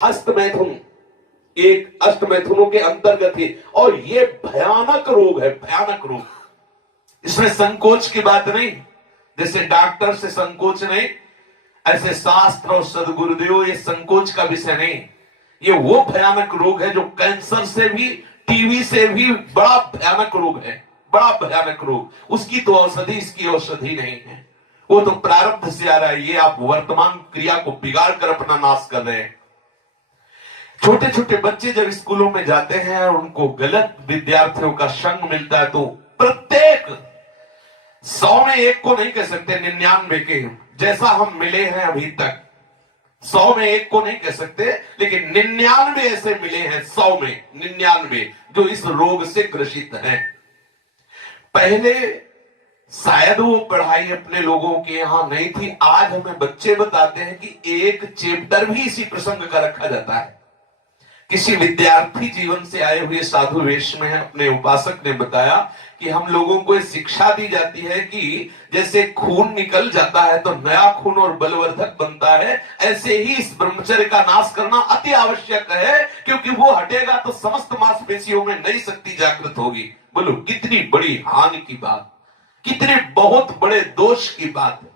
हस्त मैथुन एक अष्ट मैथुनों के अंतर्गत है और ये भयानक रोग है, भयानक रोग। इसमें संकोच की बात नहीं, जैसे डॉक्टर से संकोच नहीं, ऐसे शास्त्र और सदगुरुदेव ये संकोच का विषय नहीं। ये वो भयानक रोग है जो कैंसर से भी, टीबी से भी बड़ा भयानक रोग है, बड़ा भयानक रोग। उसकी तो औषधि, इसकी औषधि नहीं है। वो तो प्रारब्ध से आ रहा है। ये आप वर्तमान क्रिया को बिगाड़ कर अपना नाश कर रहे हैं। छोटे छोटे बच्चे जब स्कूलों में जाते हैं और उनको गलत विद्यार्थियों का संग मिलता है तो प्रत्येक 100 में एक को नहीं कह सकते, 99 के जैसा हम मिले हैं अभी तक, 100 में एक को नहीं कह सकते, लेकिन 99 ऐसे मिले हैं, 100 में 99 जो इस रोग से ग्रसित हैं। पहले शायद वो पढ़ाई अपने लोगों के यहां नहीं थी। आज हमें बच्चे बताते हैं कि एक चैप्टर भी इसी प्रसंग का रखा जाता है। किसी विद्यार्थी जीवन से आए हुए साधु वेश में अपने उपासक ने बताया कि हम लोगों को शिक्षा दी जाती है कि जैसे खून निकल जाता है तो नया खून और बलवर्धक बनता है, ऐसे ही इस ब्रह्मचर्य का नाश करना अति आवश्यक है, क्योंकि वो हटेगा तो समस्त मांसपेशियों में नई शक्ति जागृत होगी। बोलो कितनी बड़ी हानि की बात, कितने बहुत बड़े दोष की बात है।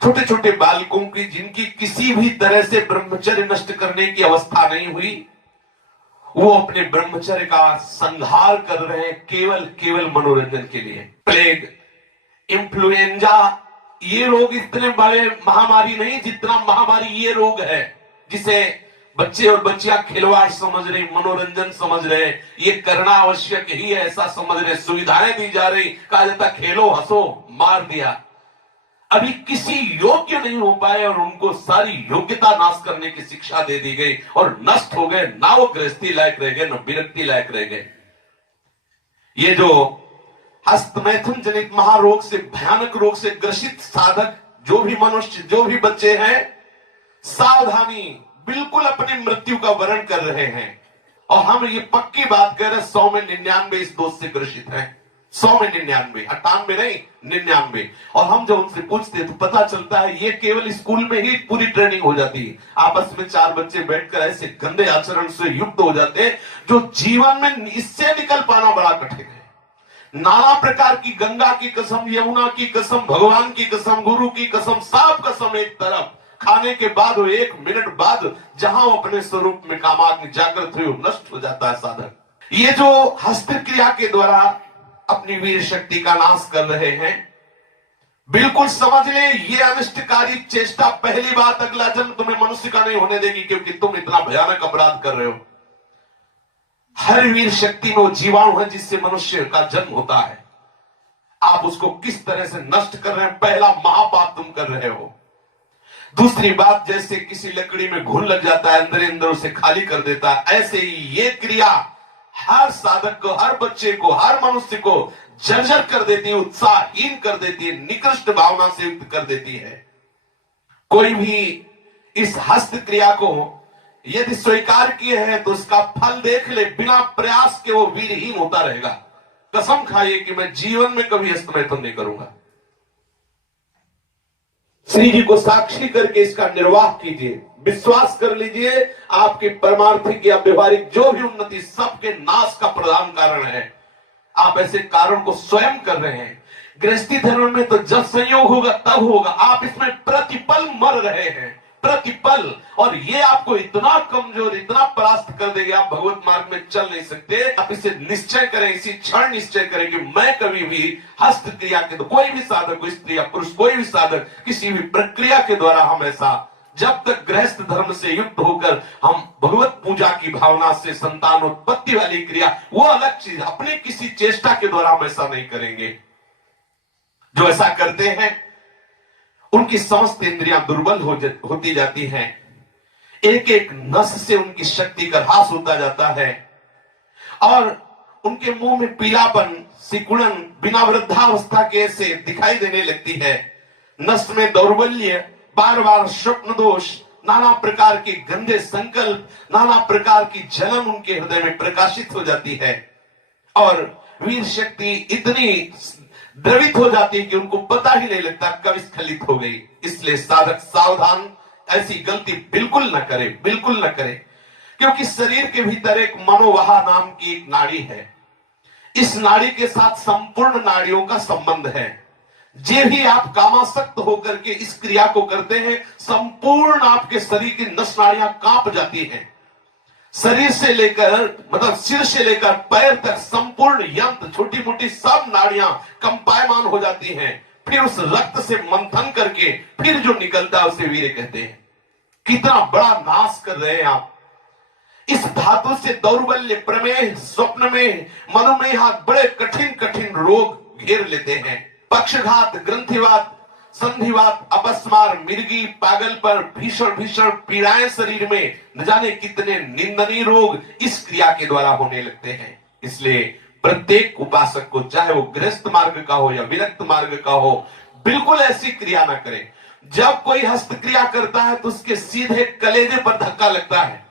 छोटे छोटे बालकों की जिनकी किसी भी तरह से ब्रह्मचर्य नष्ट करने की अवस्था नहीं हुई, वो अपने ब्रह्मचर्य का संहार कर रहे हैं केवल केवल मनोरंजन के लिए। प्लेग, इन्फ्लुएंजा, ये रोग इतने बड़े महामारी नहीं जितना महामारी ये रोग है, जिसे बच्चे और बच्चियां खिलवाड़ समझ रही, मनोरंजन समझ रहे, ये करना आवश्यक ही है ऐसा समझ रहे, सुविधाएं दी जा रही, कहा जाता खेलो हंसो, मार दिया। अभी किसी योग्य नहीं हो पाए और उनको सारी योग्यता नाश करने की शिक्षा दे दी गई और नष्ट हो गए। ना वो गृहस्थी लायक रह गए, न विरक्ति लायक रह गए। ये जो हस्तमैथुन जनित महारोग से, भयानक रोग से ग्रसित साधक जो भी मनुष्य, जो भी बच्चे हैं, सावधानी, बिल्कुल अपनी मृत्यु का वर्ण कर रहे हैं। और हम ये पक्की बात कह रहे हैं 100 में 99 इस दोष से ग्रसित हैं। 100 में 99, 98 नहीं, 99। और हम जब उनसे पूछते तो पता चलता है ये केवल स्कूल में ही पूरी ट्रेनिंग हो जाती है। आपस में 4 बच्चे बैठकर ऐसे गंदे आचरण से युक्त हो जाते हैं जो जीवन में इससे निकल पाना बड़ा कठिन है। नाना प्रकार की, गंगा की कसम, यमुना की कसम, भगवान की कसम, गुरु की कसम, सब कसम एक तरफ, खाने के बाद 1 मिनट बाद जहां वो अपने स्वरूप में कामाग्नि जागृत हुई, नष्ट हो जाता है साधक। ये जो हस्त क्रिया के द्वारा अपनी वीर शक्ति का नाश कर रहे हैं, बिल्कुल समझ ले ये अनिष्टकारी चेष्टा पहली बात अगला जन्म तुम्हें मनुष्य का नहीं होने देगी, क्योंकि तुम इतना भयानक अपराध कर रहे हो। हर वीर शक्ति में वो जीवाणु है जिससे मनुष्य का जन्म होता है। आप उसको किस तरह से नष्ट कर रहे हैं, पहला महापाप तुम कर रहे हो। दूसरी बात, जैसे किसी लकड़ी में घुन लग जाता है, अंदर अंदर उसे खाली कर देता है, ऐसे ही ये क्रिया हर साधक को, हर बच्चे को, हर मनुष्य को जर्जर कर देती है, उत्साहहीन कर देती है, निकृष्ट भावना से युक्त कर देती है। कोई भी इस हस्त क्रिया को यदि स्वीकार किए हैं तो उसका फल देख ले, बिना प्रयास के वो वीरहीन होता रहेगा। कसम खाइए कि मैं जीवन में कभी हस्तमैथुन नहीं करूंगा। श्री जी को साक्षी करके इसका निर्वाह कीजिए, विश्वास कर लीजिए आपकी परमार्थिक या व्यवहारिक जो भी उन्नति सबके नाश का प्रधान कारण है। आप ऐसे कारण को स्वयं कर रहे हैं। गृहस्थी धर्म में तो जब संयोग होगा तब होगा, आप इसमें प्रतिपल मर रहे हैं, प्रतिपल। और ये आपको इतना कमजोर, इतना परास्त कर देगा, आप भगवत मार्ग में चल नहीं सकते। आप इसे निश्चय करें, इसी क्षण निश्चय करें कि मैं कभी भी हस्त क्रिया के, तो कोई भी साधक, स्त्री या पुरुष, कोई भी साधक किसी भी प्रक्रिया के द्वारा हम ऐसा, जब तक गृहस्थ धर्म से युक्त होकर हम भगवत पूजा की भावना से संतान उत्पत्ति वाली क्रिया, वो अलग चीज, अपनी किसी चेष्टा के द्वारा हम ऐसा नहीं करेंगे। जो ऐसा करते हैं उनकी समस्त इंद्रियां दुर्बल होती जाती हैं, एक एक नस से उनकी शक्ति का ह्रास होता जाता है और उनके मुंह में पीलापन, सिकुड़न बिना वृद्धावस्था के से दिखाई देने लगती है। नस में दौर्बल्य, बार बार स्वप्न दोष, नाना प्रकार के गंदे संकल्प, नाना प्रकार की जलन उनके हृदय में प्रकाशित हो जाती है और वीर शक्ति इतनी द्रवित हो जाती है कि उनको पता ही नहीं लगता कब स्खलित हो गई। इसलिए साधक सावधान, ऐसी गलती बिल्कुल न करें, बिल्कुल न करें। क्योंकि शरीर के भीतर एक मनोवाहा नाम की एक नाड़ी है। इस नाड़ी के साथ संपूर्ण नाड़ियों का संबंध है। जे भी आप कामासक्त होकर के इस क्रिया को करते हैं, संपूर्ण आपके शरीर की नस नाड़ियां कांप जाती हैं। शरीर से लेकर मतलब सिर से लेकर पैर तक संपूर्ण यंत्र, छोटी मोटी सब नाड़ियां कंपायमान हो जाती हैं। फिर उस रक्त से मंथन करके फिर जो निकलता है उसे वीर्य कहते हैं। कितना बड़ा नाश कर रहे हैं आप। इस धातु से दौर्बल्य, प्रमेह, स्वप्न में, मधुमेह, बड़े कठिन कठिन रोग घेर लेते हैं। पक्षघात, ग्रंथिवात, संधिवात, अपस्मार, मिर्गी, पागल पर, भीषण भीषण पीड़ाएं शरीर में, न जाने कितने निंदनीय रोग इस क्रिया के द्वारा होने लगते हैं। इसलिए प्रत्येक उपासक को, चाहे वो गृहस्थ मार्ग का हो या विरक्त मार्ग का हो, बिल्कुल ऐसी क्रिया ना करें। जब कोई हस्त क्रिया करता है तो उसके सीधे कलेजे पर धक्का लगता है।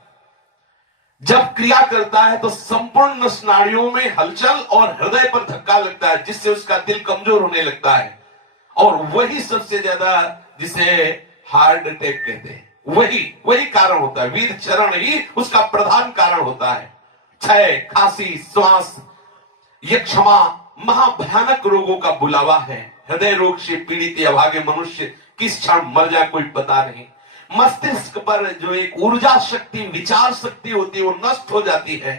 जब क्रिया करता है तो संपूर्ण नस नाड़ियों में हलचल और हृदय पर धक्का लगता है, जिससे उसका दिल कमजोर होने लगता है। और वही सबसे ज्यादा जिसे हार्ट अटैक कहते हैं, वही कारण होता है। वीर चरण ही उसका प्रधान कारण होता है। क्षय, खांसी, श्वास, ये क्षमा महाभयानक रोगों का बुलावा है। हृदय रोग से पीड़ित अभागे मनुष्य किस क्षण मर जाए कोई पता नहीं। मस्तिष्क पर जो एक ऊर्जा शक्ति, विचार शक्ति होती है, वो नष्ट हो जाती है।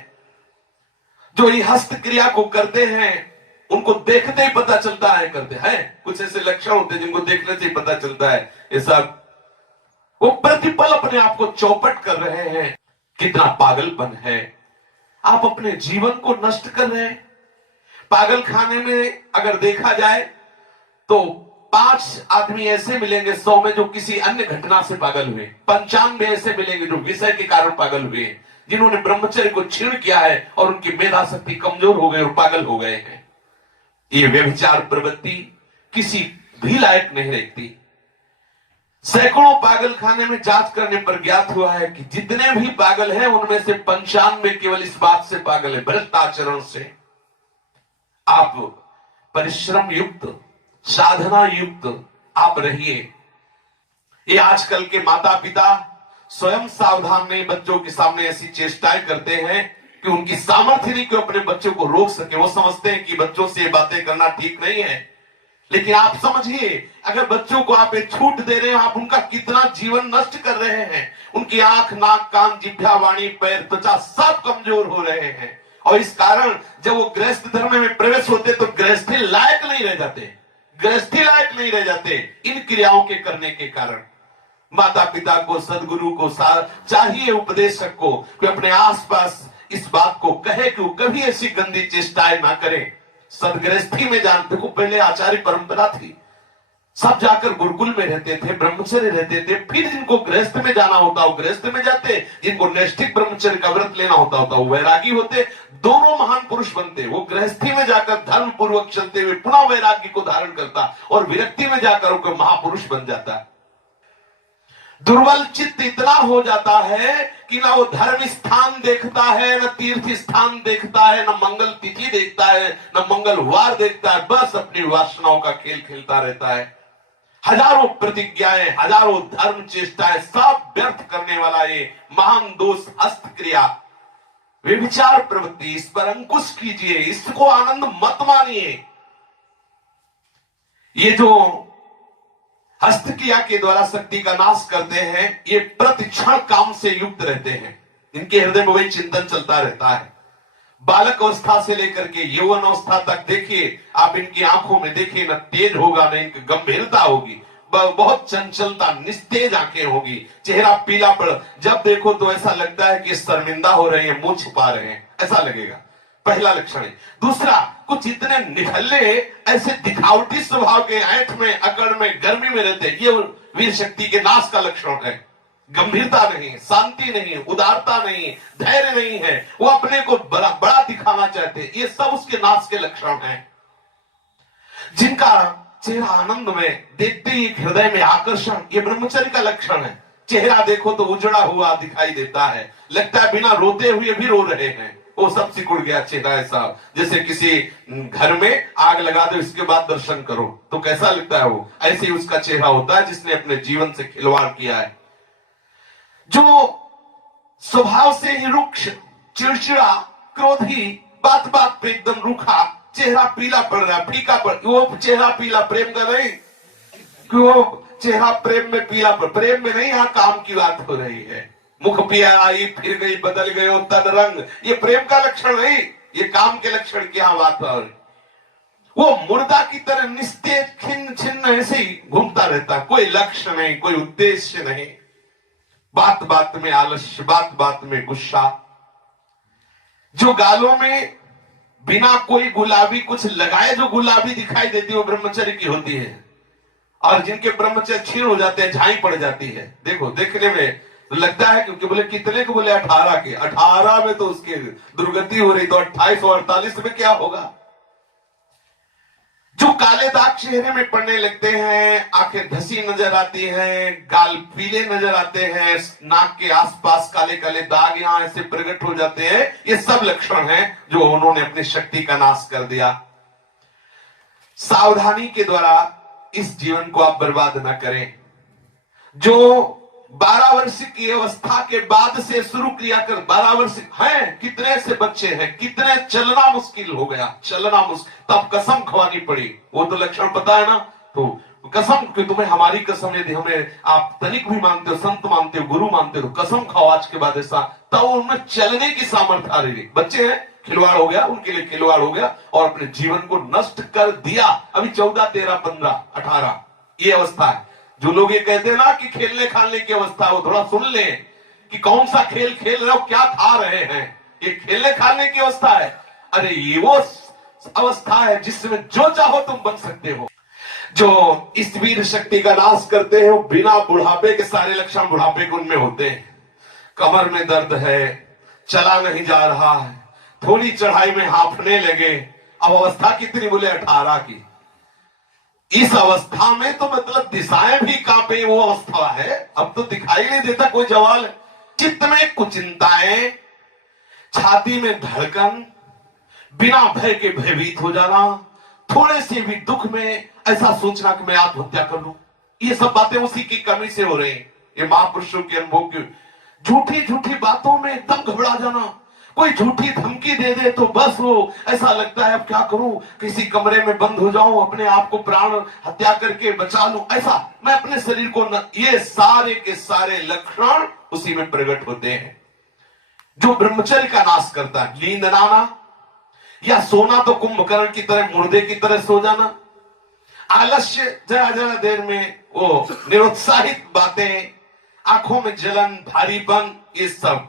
जो ये हस्त क्रिया को करते हैं उनको देखते ही पता चलता है करते हैं। कुछ ऐसे लक्षण होते हैं जिनको देखने से ही पता चलता है ये सब वो प्रतिपल अपने आप को चौपट कर रहे हैं। कितना पागलपन है। आप अपने जीवन को नष्ट कर रहे हैं। पागल खाने में अगर देखा जाए तो 5 आदमी ऐसे मिलेंगे 100 में जो किसी अन्य घटना से पागल हुए। 95 ऐसे मिलेंगे जो विषय के कारण पागल हुए, जिन्होंने ब्रह्मचर्य को छीण किया है और उनकी मेधा शक्ति कमजोर हो गई और पागल हो गए हैं। ये व्यभिचार प्रवृत्ति किसी भी लायक नहीं रहती। सैकड़ों पागल खाने में जांच करने पर ज्ञात हुआ है कि जितने भी पागल हैं उनमें से 95 केवल इस बात से पागल है, भ्रष्ट आचरण से। आप परिश्रम युक्त, साधना युक्त आप रहिए। ये आजकल के माता पिता स्वयं सावधान नहीं, बच्चों के सामने ऐसी चेष्टाएं करते हैं कि उनकी सामर्थ्य नहीं कि अपने बच्चों को रोक सके। वो समझते हैं कि बच्चों से ये बातें करना ठीक नहीं है। लेकिन आप समझिए, अगर बच्चों को आप एक छूट दे रहे हैं, आप उनका कितना जीवन नष्ट कर रहे हैं। उनकी आंख, नाक, कान, जिह्वा, वाणी, पैर, त्वचा सब कमजोर हो रहे हैं। और इस कारण जब वो गृहस्थ धर्म में प्रवेश होते तो गृहस्थी लायक नहीं रह जाते, गृहस्थी लायक नहीं रह जाते इन क्रियाओं के करने के कारण। माता पिता को, सदगुरु को चाहिए, उपदेशक को, कि अपने आसपास इस बात को कहे कि वो कभी ऐसी गंदी चेष्टाएं ना करें। सदगृहस्थी में जान, देखो पहले आचार्य परंपरा थी, सब जाकर गुरुकुल में रहते थे, ब्रह्मचर्य रहते थे। फिर जिनको गृहस्थ में जाना होता वो गृहस्थ में जाते, जिनको नैष्ठिक ब्रह्मचर्य का व्रत लेना होता वो वैरागी होते। दोनों महान पुरुष बनते। वो गृहस्थी में जाकर धर्म पूर्वक चलते हुए पुनः वैराग्य को धारण करता और विरक्ति में जाकर वो महापुरुष बन जाता। दुर्बल चित्त इतना हो जाता है कि ना वो धर्म स्थान देखता है, न तीर्थ स्थान देखता है, न मंगल तिथि देखता है, न मंगलवार देखता है। बस अपनी वासनाओं का खेल खेलता रहता है। हजारों प्रतिज्ञाएं, हजारों धर्म चेष्टाएं सब व्यर्थ करने वाला ये महान दोष हस्त क्रिया, व्यभिचार प्रवृत्ति, इस पर अंकुश कीजिए, इसको आनंद मत मानिए। ये जो हस्त क्रिया के द्वारा शक्ति का नाश करते हैं, ये प्रतिक्षण काम से युक्त रहते हैं। इनके हृदय में वही चिंतन चलता रहता है। बालक अवस्था से लेकर के यौवन अवस्था तक देखिए आप, इनकी आंखों में देखिए, न तेज होगा न इनकी गंभीरता होगी, बहुत चंचलता, निस्तेज आंखें होगी, चेहरा पीला पड़, जब देखो तो ऐसा लगता है कि शर्मिंदा हो रहे हैं, मुंह छुपा रहे हैं, ऐसा लगेगा। पहला लक्षण है। दूसरा, कुछ इतने निखल्ले, ऐसे दिखावटी स्वभाव के, ऐंठ में, अकड़ में, गर्मी में रहते, ये वीर शक्ति के नाश का लक्षण है। गंभीरता नहीं, शांति नहीं, उदारता नहीं, धैर्य नहीं है, वो अपने को बड़ा दिखाना चाहते, ये सब उसके नाश के लक्षण हैं। जिनका चेहरा आनंद में, देखते ही हृदय में आकर्षण, ये ब्रह्मचर्य का लक्षण है। चेहरा देखो तो उजड़ा हुआ दिखाई देता है, लगता है बिना रोते हुए भी रो रहे हैं। वो सब सिकुड़ गया चेहरा, ऐसा जैसे किसी घर में आग लगा दो, इसके बाद दर्शन करो तो कैसा लगता है, वो ऐसे ही उसका चेहरा होता है जिसने अपने जीवन से खिलवाड़ किया है। जो स्वभाव से ही रुक्ष, चिड़चिड़ा, क्रोधी, बात बात पे एकदम रूखा, चेहरा पीला पड़ रहा, फीका पड़, वो चेहरा पीला प्रेम का नहीं कि वो चेहरा प्रेम में पीला पड़, प्रेम में नहीं, यहां काम की बात हो रही है। मुख पिया आई फिर गई बदल गए तन रंग, ये प्रेम का लक्षण नहीं, ये काम के लक्षण की यहां बात हो रही। वो मुर्दा की तरह निस्तेज खिन्न छिन्न ऐसे ही घूमता रहता, कोई लक्ष्य नहीं, कोई उद्देश्य नहीं, बात बात में आलस्य, बात बात में गुस्सा। जो गालों में बिना कोई गुलाबी कुछ लगाए जो गुलाबी दिखाई देती है वो ब्रह्मचर्य की होती है, और जिनके ब्रह्मचर्य क्षीण हो जाते हैं, झाई पड़ जाती है। देखो देखने में लगता है क्योंकि बोले कितने को, बोले 18 के, 18 में तो उसकी दुर्गति हो रही, तो 28 और 48 में क्या होगा। जो काले दाग चेहरे में पड़ने लगते हैं, आंखें धसी नजर आती हैं, गाल पीले नजर आते हैं, नाक के आसपास काले काले दाग यहां ऐसे प्रकट हो जाते हैं, ये सब लक्षण हैं जो उन्होंने अपनी शक्ति का नाश कर दिया। सावधानी के द्वारा इस जीवन को आप बर्बाद न करें। जो 12 वर्ष की अवस्था के बाद से शुरू क्रिया कर, 12 वर्ष हैं, कितने से बच्चे हैं, कितने चलना मुश्किल हो गया, चलना मुश्किल, तब कसम खवानी पड़ी। वो तो लक्षण पता है ना, तो कसम कि तुम्हें हमारी कसम, यदि हमें आप तनिक भी मानते हो, संत मानते हो, गुरु मानते हो, कसम खाओ आज के बाद ऐसा, तब उनमें चलने की सामर्थ्य आ रही। बच्चे हैं, खिलवाड़ हो गया, उनके लिए खिलवाड़ हो गया और अपने जीवन को नष्ट कर दिया। अभी 14, 13, 15, 18 ये अवस्था है। जो लोग ये कहते हैं ना कि खेलने खाने की अवस्था, वो थोड़ा सुन ले कि कौन सा खेल खेल रहे हो, क्या खा रहे हैं। ये खेलने खाने की अवस्था है। अरे ये वो अवस्था है जिसमें जो चाहो तुम बन सकते हो। जो इस वीर शक्ति का नाश करते हैं वो बिना बुढ़ापे के सारे लक्षण बुढ़ापे के उनमें होते हैं। कमर में दर्द है, चला नहीं जा रहा है, थोड़ी चढ़ाई में हांफने लगे। अब अवस्था कितनी, बोले 18 की। इस अवस्था में तो मतलब दिशाएं भी कांपे, वो अवस्था है। अब तो दिखाई नहीं देता कोई जवाल। चित्त में कुचिंताएं, छाती में धड़कन, बिना भय के भयभीत हो जाना, थोड़े से भी दुख में ऐसा सोचना कि मैं आत्महत्या कर लूं, ये सब बातें उसी की कमी से हो रही हैं। ये महापुरुषों के अनुभव की झूठी झूठी बातों में एकदम घबरा जाना। कोई झूठी धमकी दे दे तो बस वो ऐसा लगता है अब क्या करूं, किसी कमरे में बंद हो जाऊं, अपने आप को प्राण हत्या करके बचा लूं, ऐसा मैं अपने शरीर को न, ये सारे के सारे लक्षण उसी में प्रकट होते हैं। जो ब्रह्मचर्य का नाश करता है, नींद ना आना या सोना तो कुंभकर्ण की तरह, मुर्दे की तरह सो जाना, आलस्य, जरा जरा देर में वो निरुत्साहित बातें, आंखों में जलन, भारीपन, ये सब,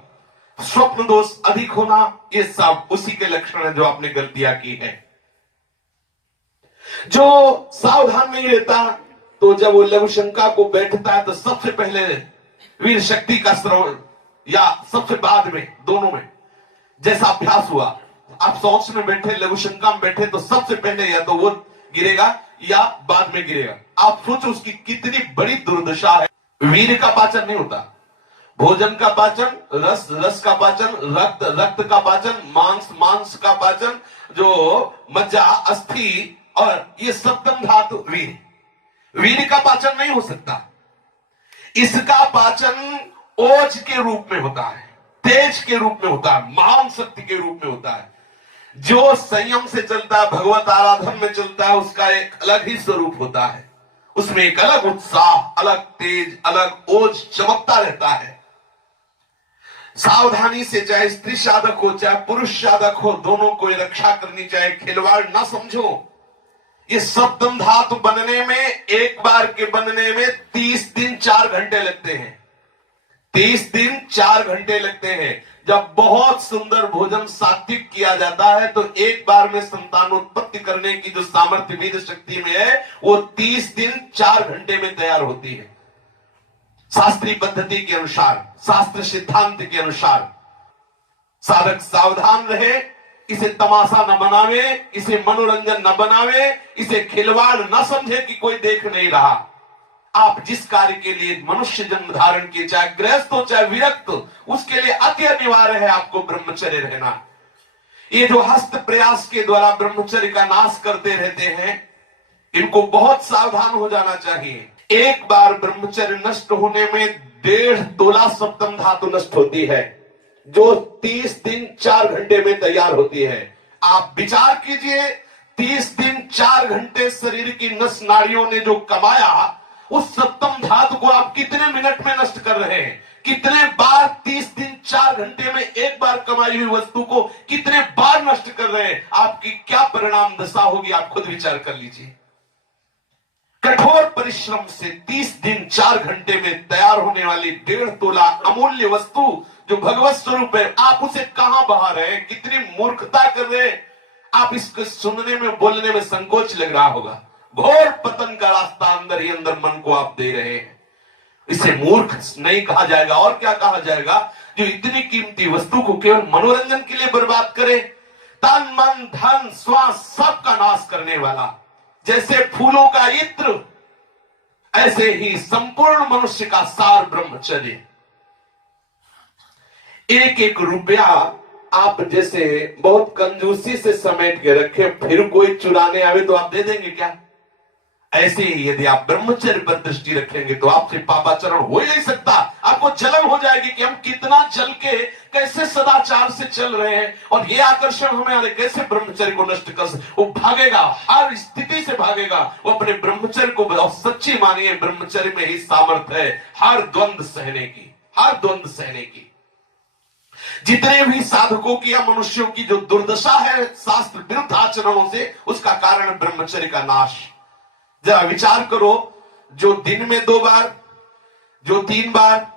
स्वप्न दोष अधिक होना, ये सब उसी के लक्षण है जो आपने गलतियां की है। जो सावधान नहीं रहता तो जब वो लघु शंका को बैठता है तो सबसे पहले वीर शक्ति का श्रवण, या सबसे बाद में, दोनों में जैसा अभ्यास हुआ, आप सोच में बैठे, लघु शंका में बैठे, तो सबसे पहले या तो वो गिरेगा या बाद में गिरेगा। आप सोचो उसकी कितनी बड़ी दुर्दशा है। वीर का पाचन नहीं होता, भोजन का पाचन, रस रस का पाचन, रक्त रक्त का पाचन, मांस मांस का पाचन, जो मज्जा, अस्थि और ये सप्तम धातु वीर का पाचन नहीं हो सकता। इसका पाचन ओज के रूप में होता है, तेज के रूप में होता है, महान शक्ति के रूप में होता है। जो संयम से चलता है, भगवत आराधन में चलता है, उसका एक अलग ही स्वरूप होता है। उसमें एक अलग उत्साह, अलग तेज, अलग ओज चमकता रहता है। सावधानी से, चाहे स्त्री साधक हो चाहे पुरुष साधक हो, दोनों को रक्षा करनी चाहिए। खिलवाड़ ना समझो। ये सप्तम धातु बनने में, एक बार के बनने में 30 दिन 4 घंटे लगते हैं। 30 दिन 4 घंटे लगते हैं। जब बहुत सुंदर भोजन सात्विक किया जाता है तो एक बार में संतानोत्पत्ति करने की जो सामर्थ्य वीर शक्ति में है, वो 30 दिन 4 घंटे में तैयार होती है। शास्त्रीय पद्धति के अनुसार, शास्त्र सिद्धांत के अनुसार साधक सावधान रहे, इसे तमाशा न बनावे, इसे मनोरंजन न बनावे, इसे खिलवाड़ न समझे कि कोई देख नहीं रहा। आप जिस कार्य के लिए मनुष्य जन्म धारण किए, चाहे गृहस्थ हो चाहे विरक्त, उसके लिए अति अनिवार्य है आपको ब्रह्मचर्य रहना। ये जो हस्त प्रयास के द्वारा ब्रह्मचर्य का नाश करते रहते हैं, इनको बहुत सावधान हो जाना चाहिए। एक बार ब्रह्मचर्य नष्ट होने में 1.5 तोला सप्तम धातु नष्ट होती है, जो 30 दिन 4 घंटे में तैयार होती है। आप विचार कीजिए, 30 दिन 4 घंटे शरीर की नस नाड़ियों ने जो कमाया, उस सप्तम धातु को आप कितने मिनट में नष्ट कर रहे हैं? कितने बार 30 दिन 4 घंटे में एक बार कमाई हुई वस्तु को कितने बार नष्ट कर रहे हैं? आपकी क्या परिणाम दशा होगी, आप खुद विचार कर लीजिए। कठोर परिश्रम से 30 दिन 4 घंटे में तैयार होने वाली 1.5 तोला अमूल्य वस्तु जो भगवत स्वरूप है, आप उसे कहां बहा रहे हैं? कितनी मूर्खता कर रहे हैं आप। इसको सुनने में बोलने में संकोच लग रहा होगा। घोर पतन का रास्ता अंदर ही अंदर मन को आप दे रहे हैं। इसे मूर्ख नहीं कहा जाएगा और क्या कहा जाएगा? जो इतनी कीमती वस्तु को केवल मनोरंजन के लिए बर्बाद करे, तन मन धन श्वास सबका नाश करने वाला। जैसे फूलों का इत्र, ऐसे ही संपूर्ण मनुष्य का सार ब्रह्मचर्य। एक एक रुपया आप जैसे बहुत कंजूसी से समेट के रखे, फिर कोई चुराने आवे तो आप दे देंगे क्या? ऐसे ही यदि आप ब्रह्मचर्य पर दृष्टि रखेंगे तो आपसे पापाचरण हो ही नहीं सकता। आपको जलन हो जाएगी कि हम कितना जल के कैसे सदाचार से चल रहे हैं और ये आकर्षण हमें कैसे ब्रह्मचर्य को नष्ट कर। वो भागेगा, हर स्थिति से भागेगा। वो अपने ब्रह्मचर्य को सच्ची मानिए, ब्रह्मचर्य में ही सामर्थ्य है हर द्वंद्व सहने की, हर द्वंद्व सहने की। जितने भी साधकों की या मनुष्यों की जो दुर्दशा है शास्त्र विरुद्ध आचरणों से, उसका कारण ब्रह्मचर्य का नाश। जरा विचार करो, जो दिन में 2 बार, जो 3 बार,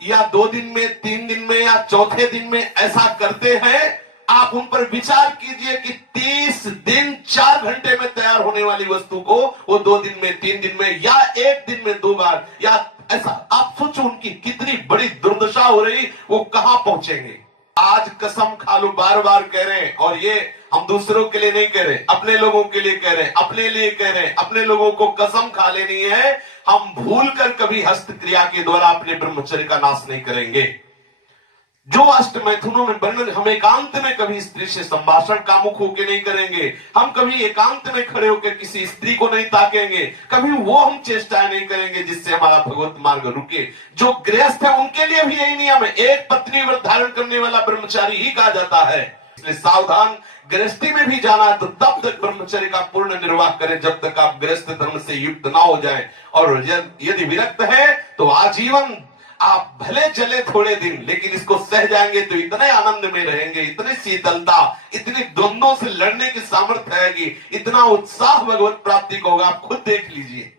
या 2 दिन में, 3 दिन में, या चौथे दिन में ऐसा करते हैं, आप उन पर विचार कीजिए कि 30 दिन 4 घंटे में तैयार होने वाली वस्तु को वो 2 दिन में, 3 दिन में, या 1 दिन में 2 बार, या ऐसा आप सोचो उनकी कितनी बड़ी दुर्दशा हो रही, वो कहां पहुंचेंगे। आज कसम खा लो, बार बार कह रहे हैं, और ये हम दूसरों के लिए नहीं कह रहे, अपने लोगों के लिए कह रहे हैं, अपने लिए कह रहे हैं। अपने लोगों को कसम खा लेनी है, हम भूल कर कभी हस्तक्रिया के द्वारा अपने ब्रह्मचर्य का नाश नहीं करेंगे। जो अष्ट मैथुनों में वर्णन, हम एकांत में कभी स्त्री से संभाषण कामुक होकर नहीं करेंगे, हम कभी एकांत में खड़े होकर किसी स्त्री को नहीं ताकेंगे, कभी वो हम चेष्टाएं नहीं करेंगे जिससे हमारा भगवत मार्ग रुके। जो गृहस्थ है उनके लिए भी यही नियम है, एक पत्नी व्रत धारण करने वाला ब्रह्मचारी ही कहा जाता है। इसलिए सावधान, गृहस्थी में भी जाना है तो तब तक ब्रह्मचर्य का पूर्ण निर्वाह करें जब तक आप गृहस्थ धर्म से युक्त ना हो जाएं। और यदि विरक्त है तो आजीवन आप भले चले थोड़े दिन, लेकिन इसको सह जाएंगे तो इतने आनंद में रहेंगे, इतनी शीतलता, इतनी द्वंद्वों से लड़ने की सामर्थ्य आएगी, इतना उत्साह भगवत प्राप्ति को होगा। आप खुद देख लीजिए।